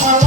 my